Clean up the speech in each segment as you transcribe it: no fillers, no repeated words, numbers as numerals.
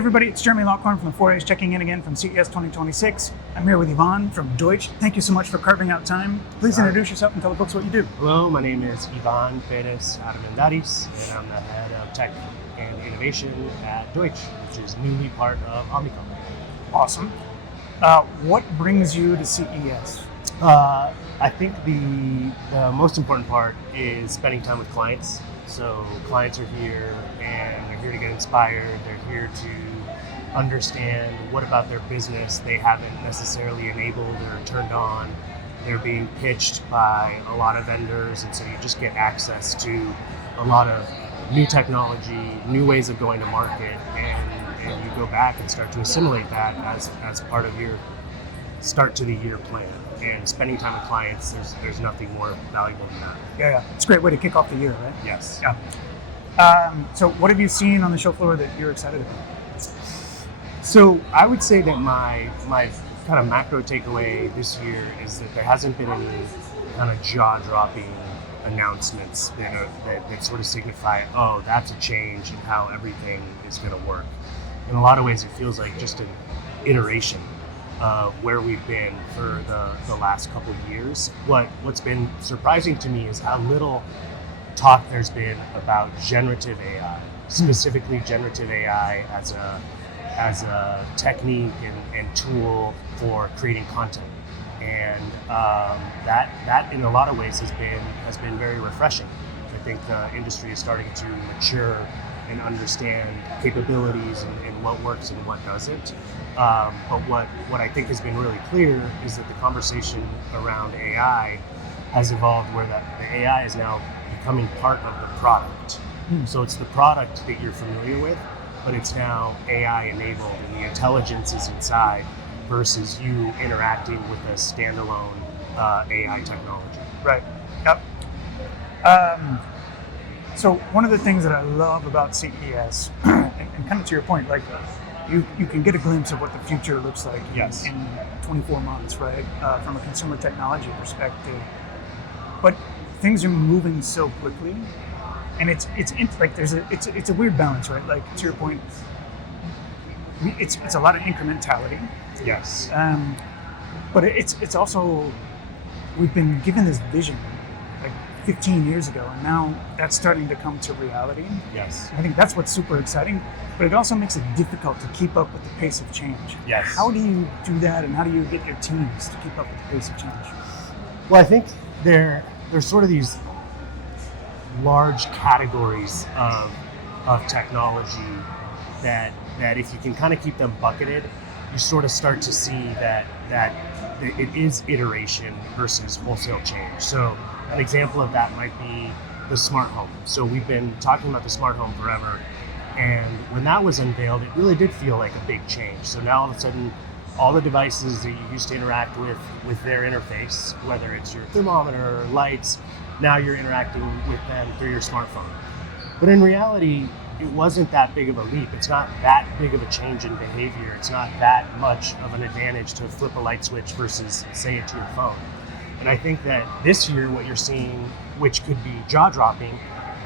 everybody, it's Jeremy Lockhorn from the 4A's checking in again from CES 2026. I'm here with Ivan from Deutsch. Thank you so much for carving out time. Please introduce yourself and tell the folks what you do. Hello, my name is Ivan Perez-Armendariz, and I'm the head of tech and innovation at Deutsch, which is newly part of Omnicom. Awesome. What brings you to CES? I think the most important part is spending time with clients. So clients are here and they're here to get inspired. They're here to understand what about their business they haven't necessarily enabled or turned on. They're being pitched by a lot of vendors, and so you just get access to a lot of new technology, new ways of going to market, and you go back and start to assimilate that as part of your start to the year plan. And spending time with clients, there's nothing more valuable than that. Yeah. It's a great way to kick off the year, right? Yes. Yeah. So what have you seen on the show floor that you're excited about? So I would say that my kind of macro takeaway this year is that there hasn't been any kind of jaw-dropping announcements that sort of signify, oh, that's a change in how everything is going to work. In a lot of ways, it feels like just an iteration of where we've been for the last couple of years. What's been surprising to me is how little talk there's been about generative AI, specifically generative AI as a technique and tool for creating content. And that in a lot of ways has been very refreshing. I think the industry is starting to mature and understand capabilities and what works and what doesn't. But what I think has been really clear is that the conversation around AI has evolved where the AI is now becoming part of the product. So it's the product that you're familiar with, but it's now AI enabled and the intelligence is inside versus you interacting with a standalone AI technology. Right. Yep. So one of the things that I love about CES, and kind of to your point, like you can get a glimpse of what the future looks like in 24 months, right? From a consumer technology perspective. But things are moving so quickly, and it's a weird balance, right? Like to your point, it's a lot of incrementality. Yes. But it's also, we've been given this vision like 15 years ago, and now that's starting to come to reality. Yes. I think that's what's super exciting, but it also makes it difficult to keep up with the pace of change. Yes. How do you do that, and how do you get your teams to keep up with the pace of change? Well, I think there's sort of these large categories of technology that if you can kind of keep them bucketed, you sort of start to see that it is iteration versus wholesale change. So an example of that might be the smart home. So we've been talking about the smart home forever, and when that was unveiled, it really did feel like a big change. So now all of a sudden, all the devices that you used to interact with their interface, whether it's your thermometer or lights, now you're interacting with them through your smartphone. But in reality, it wasn't that big of a leap. It's not that big of a change in behavior. It's not that much of an advantage to flip a light switch versus say it to your phone. And I think that this year what you're seeing, which could be jaw-dropping,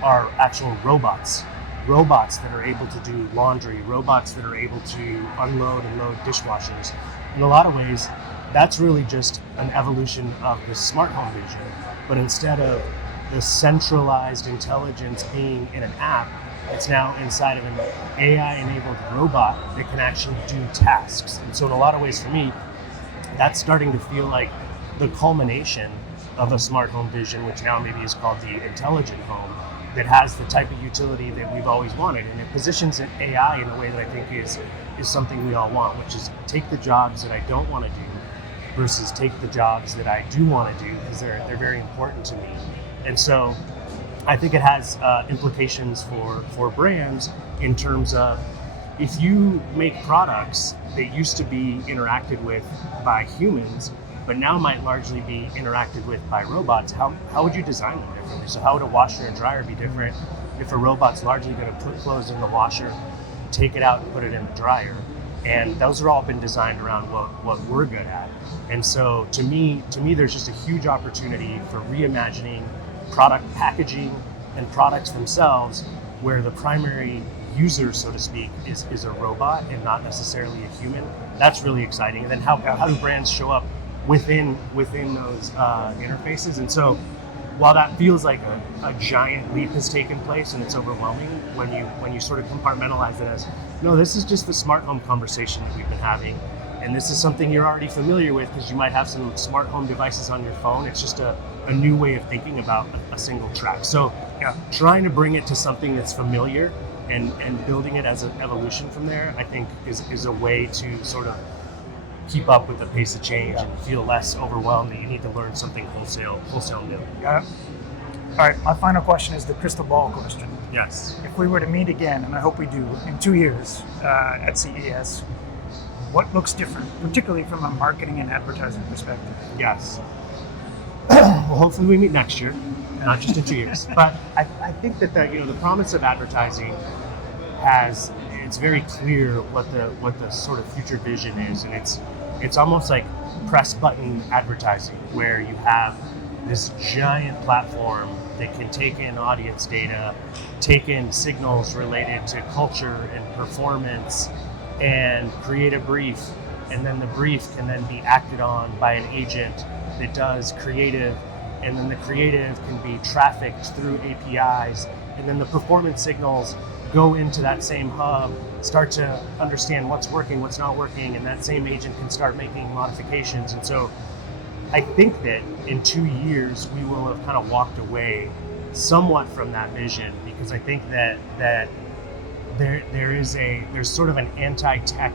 are actual robots that are able to do laundry, robots that are able to unload and load dishwashers. In a lot of ways, that's really just an evolution of the smart home vision. But instead of the centralized intelligence being in an app, it's now inside of an AI-enabled robot that can actually do tasks. And so in a lot of ways for me, that's starting to feel like the culmination of a smart home vision, which now maybe is called the intelligent home, that has the type of utility that we've always wanted. And it positions AI in a way that I think is something we all want, which is take the jobs that I don't want to do versus take the jobs that I do want to do because they're very important to me. And so I think it has implications for brands in terms of if you make products that used to be interacted with by humans, but now might largely be interacted with by robots, how would you design them differently? So how would a washer and dryer be different if a robot's largely going to put clothes in the washer, take it out and put it in the dryer? And those are all been designed around what we're good at. And so to me, there's just a huge opportunity for reimagining product packaging and products themselves, where the primary user, so to speak, is a robot and not necessarily a human. That's really exciting. And then how do brands show up within those interfaces? And so while that feels like a giant leap has taken place and it's overwhelming, when you sort of compartmentalize it as, no, this is just the smart home conversation that we've been having, and this is something you're already familiar with because you might have some smart home devices on your phone. It's just a new way of thinking about a single track. So trying to bring it to something that's familiar and building it as an evolution from there, I think is a way to sort of keep up with the pace of change and feel less overwhelmed that you need to learn something wholesale new. Yeah. All right, my final question is the crystal ball question. Yes. If we were to meet again, and I hope we do, in 2 years at CES, what looks different, particularly from a marketing and advertising perspective? Yes. Well, hopefully we meet next year, not just in 2 years. But I think that the promise of advertising it's very clear what the sort of future vision is, and it's almost like press button advertising, where you have this giant platform that can take in audience data, take in signals related to culture and performance, and create a brief, and then the brief can then be acted on by an agent that does creative, and then the creative can be trafficked through APIs, and then the performance signals go into that same hub, start to understand what's working, what's not working, and that same agent can start making modifications. And so I think that in 2 years we will have kind of walked away somewhat from that vision, because I think that there's sort of an anti-tech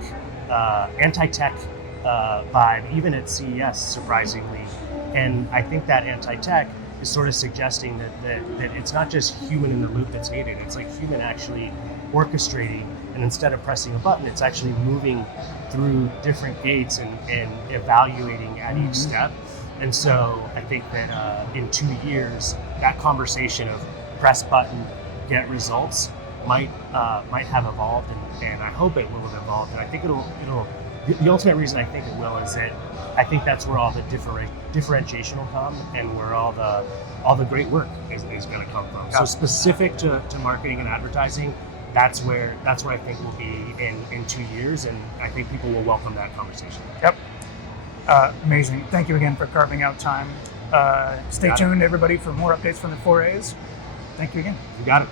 vibe even at CES, surprisingly. And I think that anti-tech is sort of suggesting that it's not just human in the loop that's needed. It's like human actually orchestrating, and instead of pressing a button, it's actually moving through different gates and evaluating at each step. And so I think that in 2 years, that conversation of press button, get results might have evolved, and I hope it will have evolved. And I think it'll. The ultimate reason I think it will is that I think that's where all the differentiation will come, and where all the great work is going to come from. Yeah. So specific to marketing and advertising, that's where I think we'll be in 2 years, and I think people will welcome that conversation. Yep. Amazing. Thank you again for carving out time. Stay tuned, everybody, for more updates from the 4As. Thank you again. You got it.